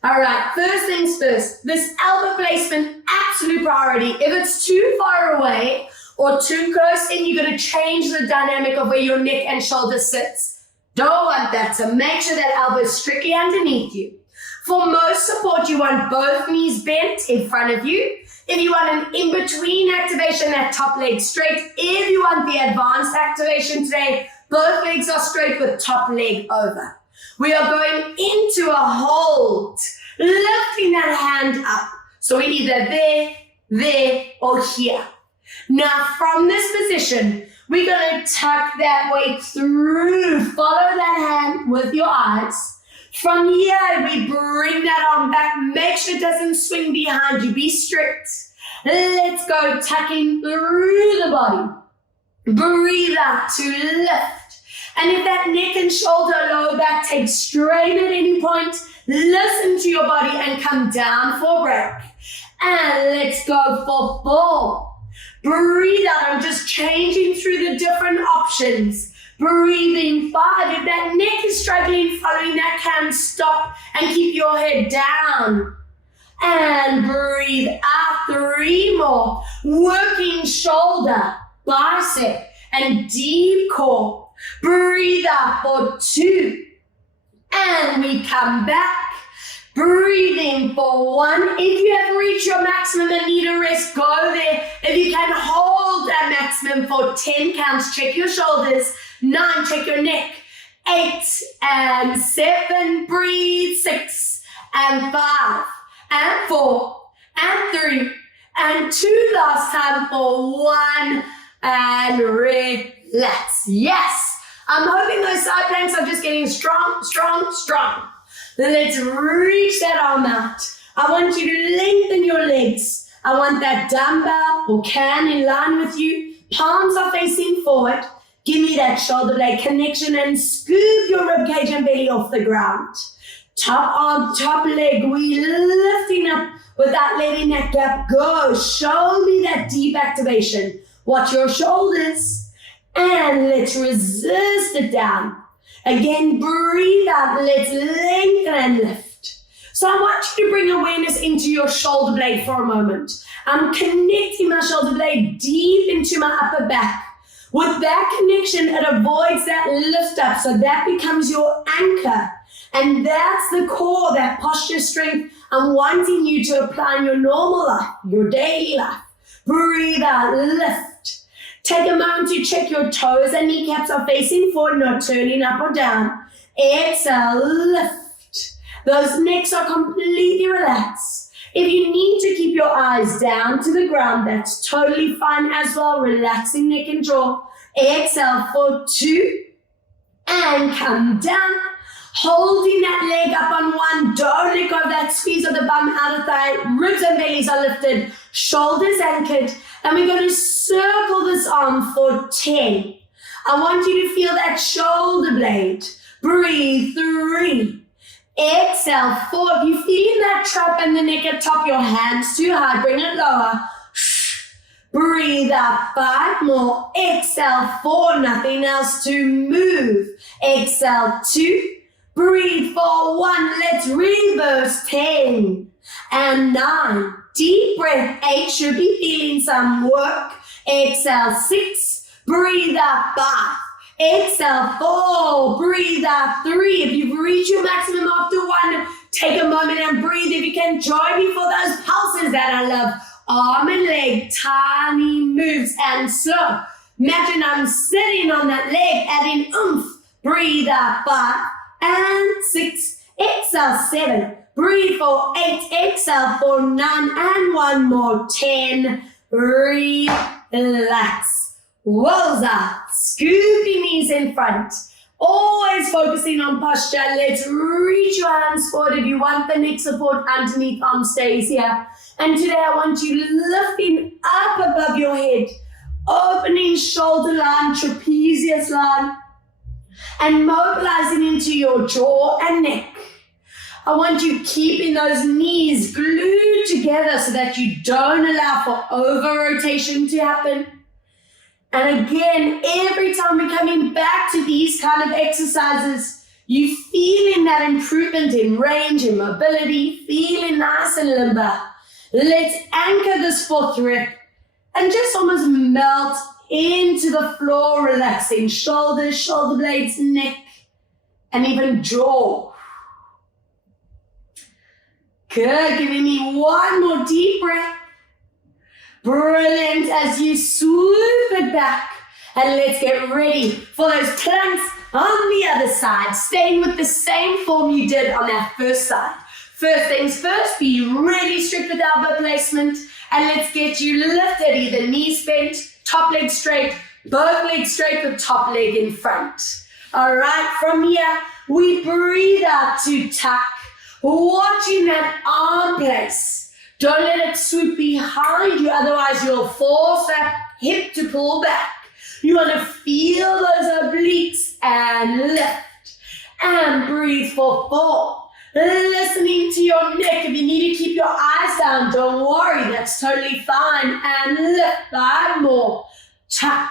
All right, first things first, this elbow placement, absolute priority. If it's too far away or too close in, you're going to change the dynamic of where your neck and shoulder sits. Don't want that, so make sure that elbow is strictly underneath you. For most support, you want both knees bent in front of you. If you want an in-between activation, that top leg straight. If you want the advanced activation today, both legs are straight with top leg over. We are going into a hold, lifting that hand up. So we're either there, or here. Now from this position, we're going to tuck that weight through. Follow that hand with your eyes. From here, we bring that arm back. Make sure it doesn't swing behind you. Be strict. Let's go, tucking through the body. Breathe out to lift. And if that neck and shoulder, lower back takes strain at any point, listen to your body and come down for a break. And let's go for 4. Breathe out. I'm just changing through the different options. Breathing 5. If that neck is struggling, following that can stop and keep your head down. And breathe out. 3 more. Working shoulder, bicep, and deep core. Breathe out for 2. And we come back. Breathing for 1. If you have reached your maximum and need a rest, go there. If you can hold that maximum for 10 counts, check your shoulders. 9, check your neck. 8 and 7, breathe. 6 and 5 and 4 and 3 and 2. Last time for 1 and relax. Yes. I'm hoping those side planks are just getting strong, strong, strong. Then let's reach that arm out. I want you to lengthen your legs. I want that dumbbell or can in line with you. Palms are facing forward. Give me that shoulder blade connection and scoop your ribcage and belly off the ground. Top arm, top leg. We lifting up without letting that gap go. Show me that deep activation. Watch your shoulders. And let's resist it down. Again, breathe out. Let's lengthen and lift. So I want you to bring awareness into your shoulder blade for a moment. I'm connecting my shoulder blade deep into my upper back. With that connection, it avoids that lift up. So that becomes your anchor. And that's the core, that posture strength I'm wanting you to apply in your normal life, your daily life. Breathe out, lift. Take a moment to check your toes and kneecaps are facing forward, not turning up or down. Exhale, lift. Those necks are completely relaxed. If you need to keep your eyes down to the ground, that's totally fine as well. Relaxing neck and jaw. Exhale for 2 and come down. Holding that leg up on 1. Don't let go of that squeeze of the bum, outer thigh. Ribs and bellies are lifted. Shoulders anchored. And we're going to circle this arm for 10. I want you to feel that shoulder blade. Breathe. 3. Exhale. 4. If you're feeling that trap and the neck at top, your hands too high, bring it lower. Breathe out. 5 more. Exhale. 4. Nothing else to move. Exhale. 2. Breathe for 1. Let's reverse. 10 and 9. Deep breath. 8. Should be feeling some work. Exhale. 6. Breathe out. 5. Exhale. 4. Breathe out. 3. If you've reached your maximum after 1, take a moment and breathe. If you can, join me for those pulses that I love. Arm and leg, tiny moves and slow. Imagine I'm sitting on that leg, adding oomph. Breathe out. 5 and 6. Exhale. 7. Breathe for 8. Exhale for 9 and 1 more. 10. Relax. Woza. Scooping knees in front. Always focusing on posture. Let's reach your hands forward if you want the neck support underneath arm stays here. And today I want you lifting up above your head. Opening shoulder line, trapezius line. And mobilizing into your jaw and neck. I want you keeping those knees glued together so that you don't allow for over-rotation to happen. And again, every time we're coming back to these kind of exercises, you feeling that improvement in range and mobility, feeling nice and limber. Let's anchor this 4th rep and just almost melt into the floor, relaxing shoulders, shoulder blades, neck, and even jaw. Good, giving me 1 more deep breath. Brilliant, as you swoop it back. And let's get ready for those planks on the other side, staying with the same form you did on that first side. First things first, be really strict with elbow placement, and let's get you lifted, either knees bent, top leg straight, both legs straight with top leg in front. All right, from here, we breathe out to tuck, watching that arm place. Don't let it swoop behind you, otherwise you'll force that hip to pull back. You want to feel those obliques and lift and breathe for 4. Listening to your neck. If you need to keep your eyes down, don't worry, that's totally fine. And lift 5 more. Tuck.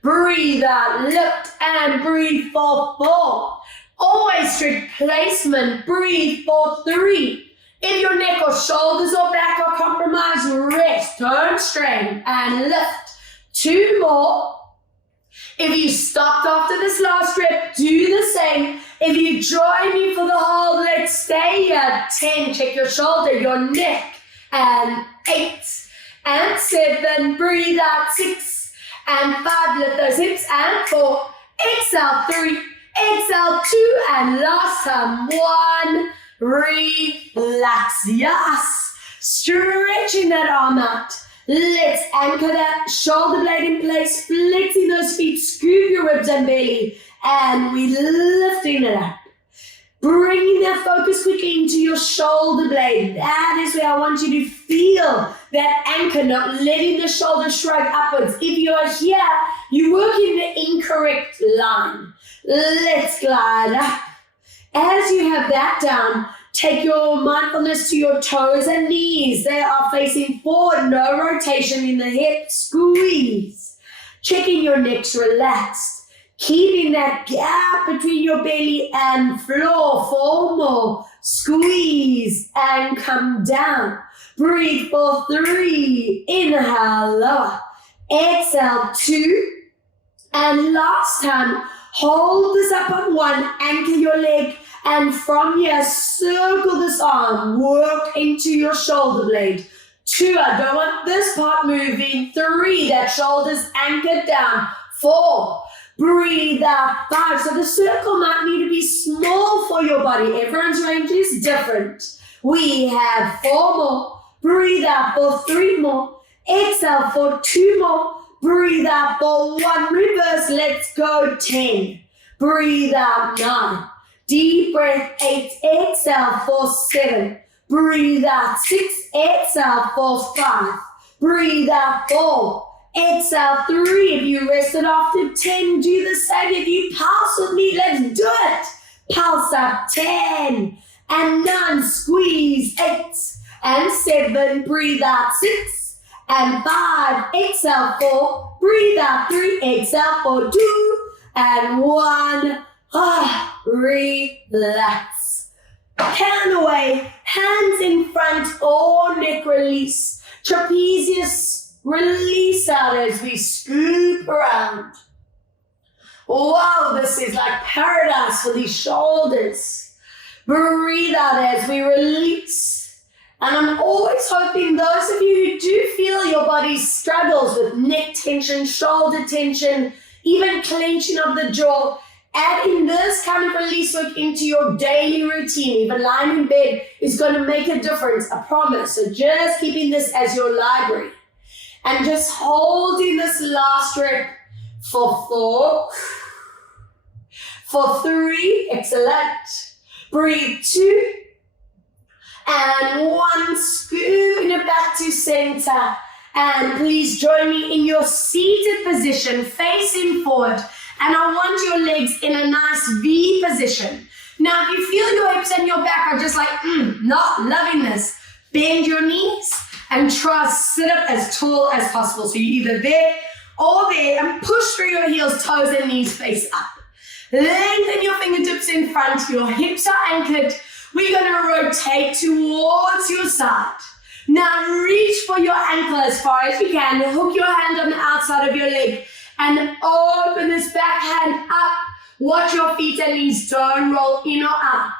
Breathe out, lift and breathe for 4. Always strict placement. Breathe for 3. If your neck or shoulders or back are compromised, rest. Don't strain and lift. 2 more. If you stopped after this last rep, do the same. If you join me for the hold, let's stay here. 10, check your shoulder, your neck. And 8 and 7, breathe out. 6 and 5, lift those hips. And 4, exhale. 3, exhale. 2, and last time. 1, relax. Yes, stretching that arm out. Let's anchor that shoulder blade in place, flexing those feet, scoop your ribs and belly, and we lifting it up. Bringing that focus quickly into your shoulder blade. That is where I want you to feel that anchor, not letting the shoulder shrug upwards. If you are here, you work in the incorrect line. Let's glide up. As you have that down, take your mindfulness to your toes and knees. They are facing forward, no rotation in the hips. Squeeze. Checking your necks relaxed. Keeping that gap between your belly and floor. 4 more. Squeeze and come down. Breathe for 3. Inhale, lower. Exhale, 2. And last time, hold this up on 1. Anchor your leg. And from here, circle this arm, work into your shoulder blade. 2, I don't want this part moving. 3, that shoulder's anchored down. 4, breathe out. 5, so the circle might need to be small for your body. Everyone's range is different. We have 4 more. Breathe out for 3 more. Exhale for 2 more. Breathe out for 1. Reverse, let's go. 10. Breathe out. 9. Deep breath, 8, exhale for 7. Breathe out, 6, exhale for 5. Breathe out, 4, exhale 3. If you rested after 10, do the same. If you pulse with me, let's do it. Pulse up, 10 and 9, squeeze, 8 and 7. Breathe out, 6 and 5, exhale 4. Breathe out, 3, exhale for 2 and 1. Relax. Hand away, hands in front or neck release. Trapezius release out as we scoop around. Wow, this is like paradise for these shoulders. Breathe out as we release. And I'm always hoping those of you who do feel your body struggles with neck tension, shoulder tension, even clenching of the jaw, adding this kind of release work into your daily routine, even lying in bed, is going to make a difference, I promise. So just keeping this as your library. And just holding this last rep for 4. For 3, excellent. Breathe 2. And 1, scooping it back to center. And please join me in your seated position, facing forward. And I want your legs in a nice V position. Now, if you feel your hips and your back are just like, not loving this, bend your knees and try to sit up as tall as possible. So you're either there or there, and push through your heels, toes, and knees face up. Lengthen your fingertips in front. Your hips are anchored. We're going to rotate towards your side. Now, reach for your ankle as far as you can. Hook your hand on the outside of your leg. And open this back hand up. Watch your feet and knees don't roll in or out.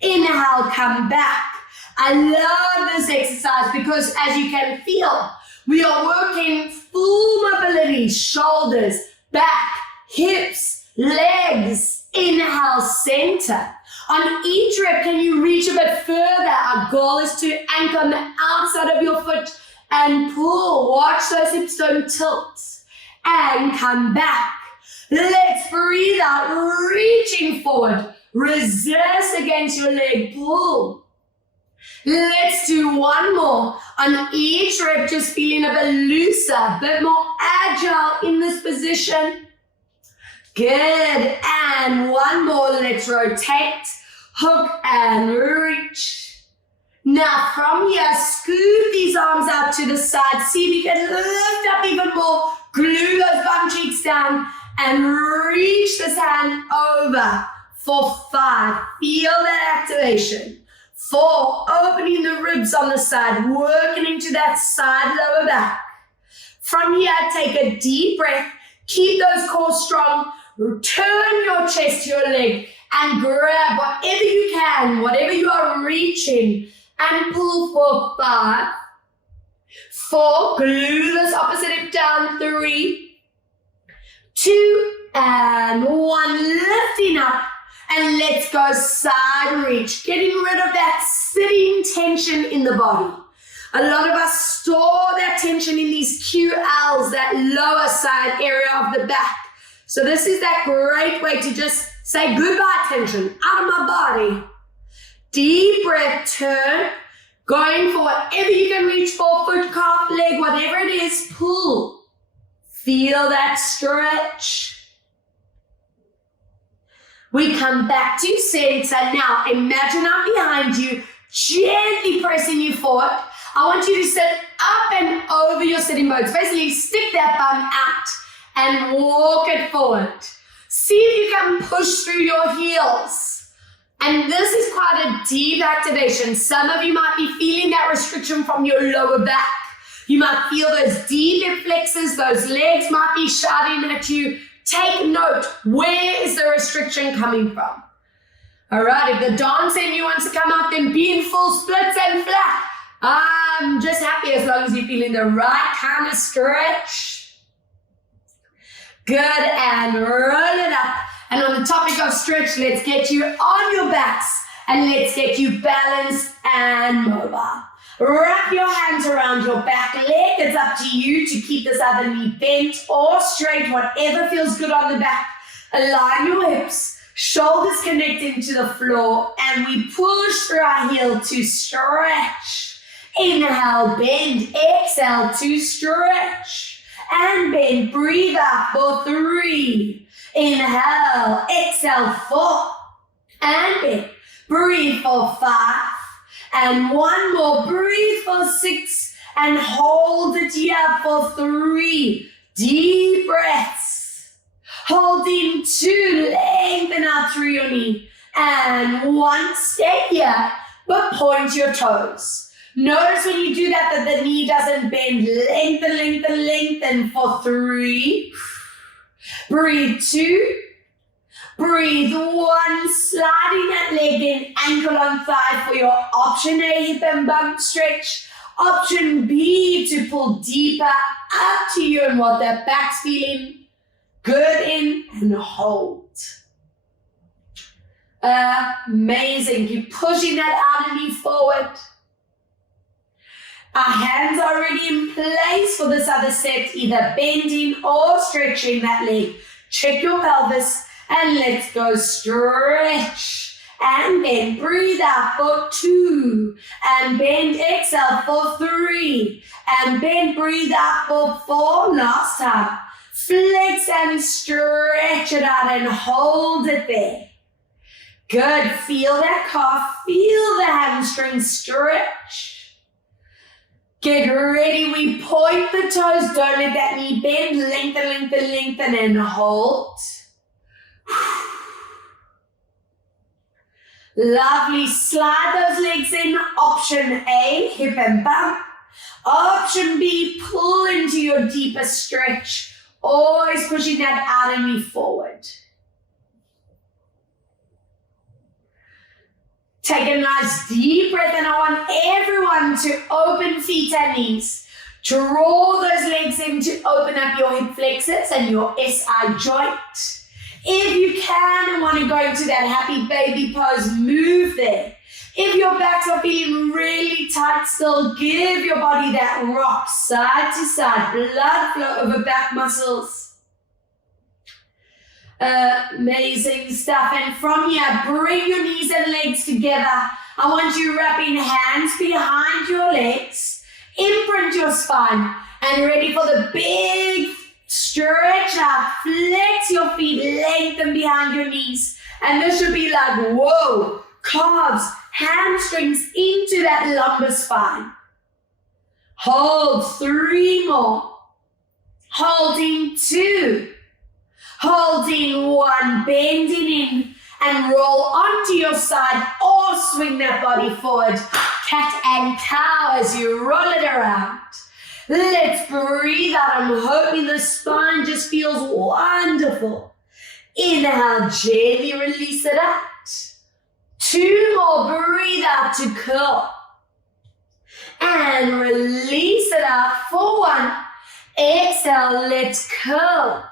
Inhale, come back. I love this exercise because as you can feel, we are working full mobility, shoulders, back, hips, legs. Inhale, center. On each rep, can you reach a bit further? Our goal is to anchor on the outside of your foot and pull. Watch those hips don't tilt. And come back. Let's breathe out, reaching forward. Resist against your leg, pull. Let's do one more. On each rep, just feeling a bit looser, a bit more agile in this position. Good, and one more. Let's rotate, hook and reach. Now from here, scoop these arms out to the side. See if you can lift up even more. Glue those bum cheeks down and reach this hand over for 5. Feel that activation. 4, opening the ribs on the side, working into that side lower back. From here, take a deep breath. Keep those core strong. Turn your chest to your leg and grab whatever you can, whatever you are reaching, and pull for 5, 4, glue this opposite hip down, 3, 2, and 1, lifting up, and let's go side reach, getting rid of that sitting tension in the body. A lot of us store that tension in these QLs, that lower side area of the back. So this is that great way to just say goodbye tension, out of my body. Deep breath, turn, going for whatever you can reach for, foot, calf, leg, whatever it is, pull. Feel that stretch. We come back to center. Now imagine I'm behind you, gently pressing you forward. I want you to sit up and over your sitting bones. Basically stick that bum out and walk it forward. See if you can push through your heels. And this is quite a deep activation. Some of you might be feeling that restriction from your lower back. You might feel those deep hip flexors, those legs might be shouting at you. Take note, where is the restriction coming from? All right, if the dance in you wants to come out, then be in full splits and flat. I'm just happy as long as you're feeling the right kind of stretch. Good, and roll it up. And on the topic of stretch, let's get you on your backs and let's get you balanced and mobile. Wrap your hands around your back leg. It's up to you to keep this other knee bent or straight, whatever feels good on the back. Align your hips, shoulders connecting to the floor, and we push through our heel to stretch. Inhale, bend, exhale to stretch. And bend, breathe out for 3. Inhale, exhale, 4. And bend, breathe for 5. And one more, breathe for 6. And hold it here for 3. Deep breaths. Holding 2, lengthen out through your knee. And 1, stay here, but point your toes. Notice when you do that the knee doesn't bend. Lengthen, lengthen, lengthen for 3. Breathe 2. Breathe 1. Sliding that leg in, ankle on thigh for your option A, hip and bump stretch. Option B, to pull deeper, up to you and what that back's feeling. Good, in and hold. Amazing. Keep pushing that outer knee forward. Our hands are already in place for this other set, either bending or stretching that leg. Check your pelvis and let's go stretch. And bend, breathe out for 2. And bend, exhale for 3. And bend, breathe out for 4. Last time. Flex and stretch it out and hold it there. Good. Feel that calf. Feel the hamstring stretch. Get ready, we point the toes, don't let that knee bend, lengthen, lengthen, lengthen, and hold. Lovely, slide those legs in. Option A, hip and bump. Option B, pull into your deeper stretch, always pushing that outer knee forward. Take a nice deep breath, and I want everyone to open feet and knees. Draw those legs in to open up your hip flexors and your SI joint. If you can and want to go into that happy baby pose, move there. If your backs are feeling really tight still, give your body that rock side to side, blood flow over back muscles. Amazing stuff. And from here, bring your knees and legs together. I want you wrapping hands behind your legs. Imprint your spine. And ready for the big stretch out. Flex your feet, lengthen behind your knees. And this should be like, whoa, calves, hamstrings into that lumbar spine. Hold 3 more. Holding 2. Holding 1, bending in and roll onto your side or swing that body forward. Cat and cow as you roll it around. Let's breathe out. I'm hoping the spine just feels wonderful. Inhale, gently release it out. 2 more, breathe out to curl. And release it out for 1. Exhale, let's curl.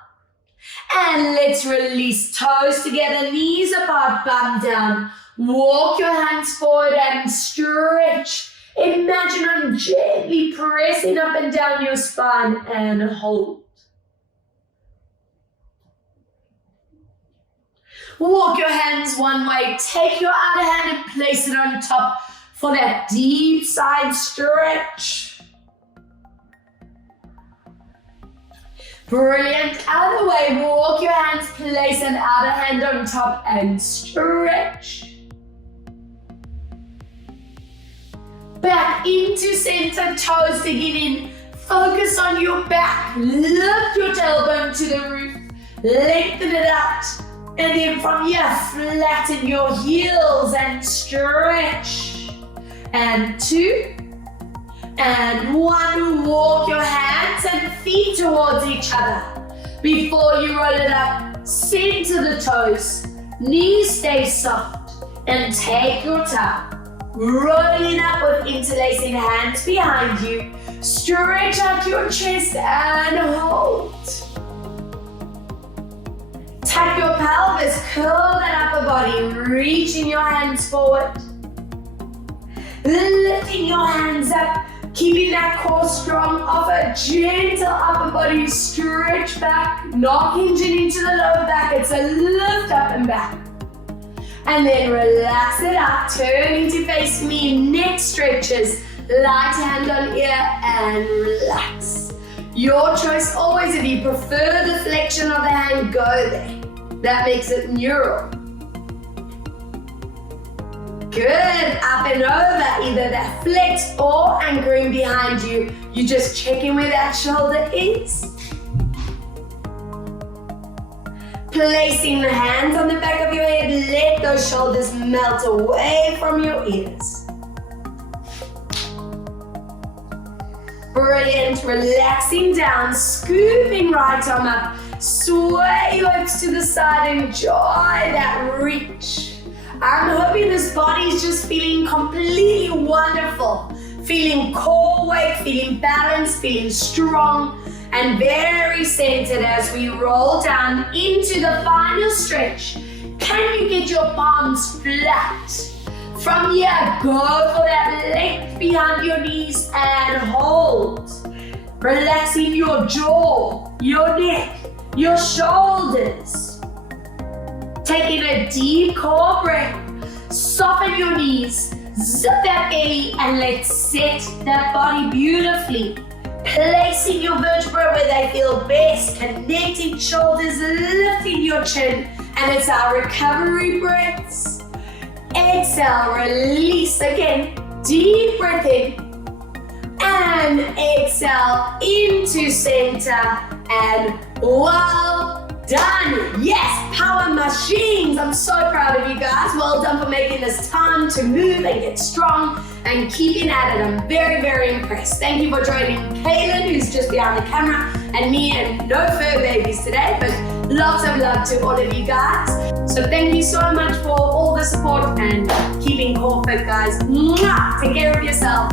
And let's release, toes together, knees apart, bum down. Walk your hands forward and stretch. Imagine I'm gently pressing up and down your spine and hold. Walk your hands one way. Take your other hand and place it on top for that deep side stretch. Brilliant. Other way, walk your hands, place an other hand on top and stretch. Back into center, toes digging in. Focus on your back. Lift your tailbone to the roof. Lengthen it out. And then from here, flatten your heels and stretch. And 2. And 1, walk your hands and feet towards each other. Before you roll it up, center the toes. Knees stay soft. And take your time. Rolling up with interlacing hands behind you. Stretch out your chest and hold. Tap your pelvis, curl that upper body, reaching your hands forward. Lifting your hands up, keeping that core strong. Offer gentle upper body stretch back, not hinging into the lower back. It's a lift up and back. And then relax it out, turning to face me, neck stretches, light hand on ear and relax. Your choice always. If you prefer the flexion of the hand, go there. That makes it neural. Good, up and over, either that flex or anchoring behind you. You just check in where that shoulder is. Placing the hands on the back of your head, let those shoulders melt away from your ears. Brilliant, relaxing down, scooping right arm up, sway your hips to the side, enjoy that reach. I'm hoping this body is just feeling completely wonderful, feeling core weight, feeling balanced, feeling strong, and very centered as we roll down into the final stretch. Can you get your palms flat? From here, go for that length behind your knees and hold. Relaxing your jaw, your neck, your shoulders. Taking a deep core breath. Soften your knees, zip that belly, and let's set that body beautifully. Placing your vertebrae where they feel best, connecting shoulders, lifting your chin, and it's our recovery breaths. Exhale, release again, deep breath in, and exhale into center, and well done. Yes, power machines. I'm so proud of you guys. Well done for making this time to move and get strong and keeping at it. I'm very, very impressed. Thank you for joining Kaylin, who's just behind the camera, and me, and no fur babies today, but lots of love to all of you guys. So thank you so much for all the support and keeping core fit, guys. Mwah! Take care of yourself.